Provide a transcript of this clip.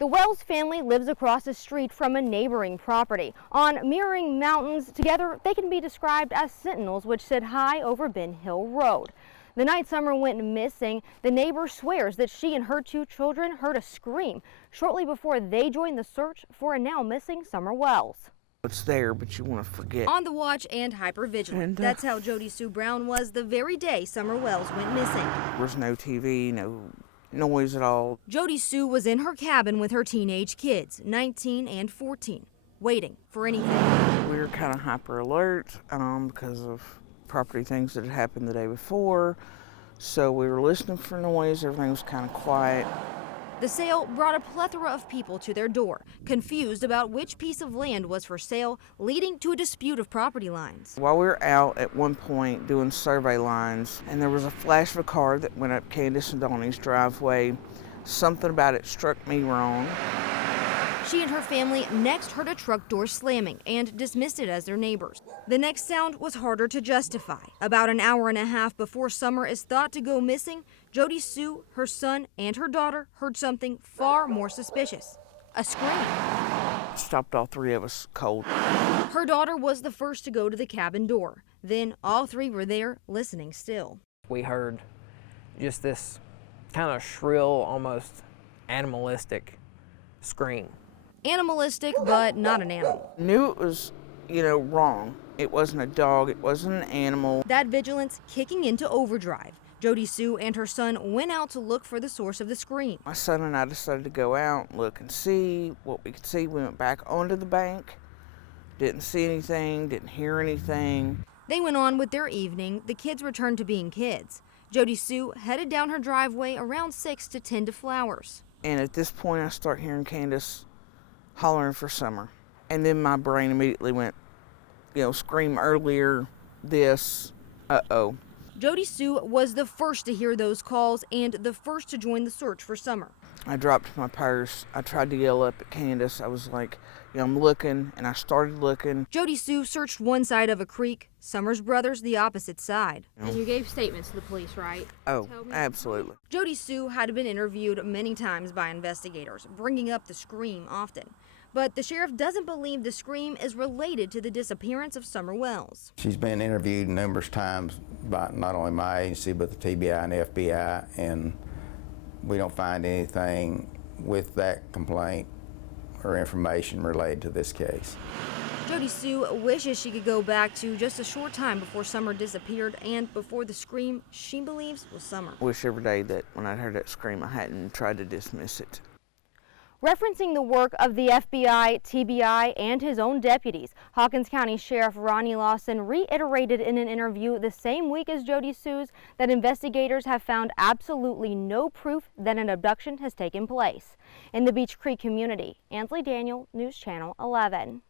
The Wells family lives across the street from a neighboring property. On mirroring mountains, together they can be described as sentinels which sit high over Ben Hill Road. The night Summer went missing, the neighbor swears that she and her 2 children heard a scream shortly before they joined the search for a now missing Summer Wells. It's there, but you want to forget. On the watch and hypervigilant. That's how Jody Sue Brown was the very day Summer Wells went missing. There was no TV, no noise at all. Jody Sue was in her cabin with her teenage kids, 19 and 14, waiting for anything. We were kind of hyper alert because of property things that had happened the day before. So we were listening for noise, everything was kind of quiet. The sale brought a plethora of people to their door, confused about which piece of land was for sale, leading to a dispute of property lines. While we were out at one point doing survey lines, and there was a flash of a car that went up Candace and Donnie's driveway. Something about it struck me wrong. She and her family next heard a truck door slamming and dismissed it as their neighbors. The next sound was harder to justify. About an hour and a half before Summer is thought to go missing, Jody Sue, her son, and her daughter heard something far more suspicious. A scream. It stopped all 3 of us cold. Her daughter was the first to go to the cabin door. Then all 3 were there, listening still. We heard just this kind of shrill, almost animalistic scream. Animalistic, but not an animal. Knew it was, wrong. It wasn't a dog, it wasn't an animal. That vigilance kicking into overdrive. Jody Sue and her son went out to look for the source of the scream. My son and I decided to go out and look and see what we could see. We went back onto the bank, didn't see anything, didn't hear anything. They went on with their evening. The kids returned to being kids. Jody Sue headed down her driveway around 6 to tend to flowers. And at this point, I start hearing Candace hollering for Summer. And then my brain immediately went, scream earlier, this, uh-oh. Jody Sue was the first to hear those calls and the first to join the search for Summer. I dropped my purse. I tried to yell up at Candace. I was like, I'm looking, and I started looking. Jody Sue searched one side of a creek, Summer's brothers the opposite side. And you gave statements to the police, right? Oh, absolutely. Jody Sue had been interviewed many times by investigators, bringing up the scream often. But the sheriff doesn't believe the scream is related to the disappearance of Summer Wells. She's been interviewed numerous times by not only my agency, but the TBI and FBI, and we don't find anything with that complaint or information related to this case. Jody Sue wishes she could go back to just a short time before Summer disappeared and before the scream she believes was Summer. I wish every day that when I heard that scream, I hadn't tried to dismiss it. Referencing the work of the FBI, TBI, and his own deputies, Hawkins County Sheriff Ronnie Lawson reiterated in an interview the same week as Jody Sue's that investigators have found absolutely no proof that an abduction has taken place. In the Beech Creek community, Ansley Daniel, News Channel 11.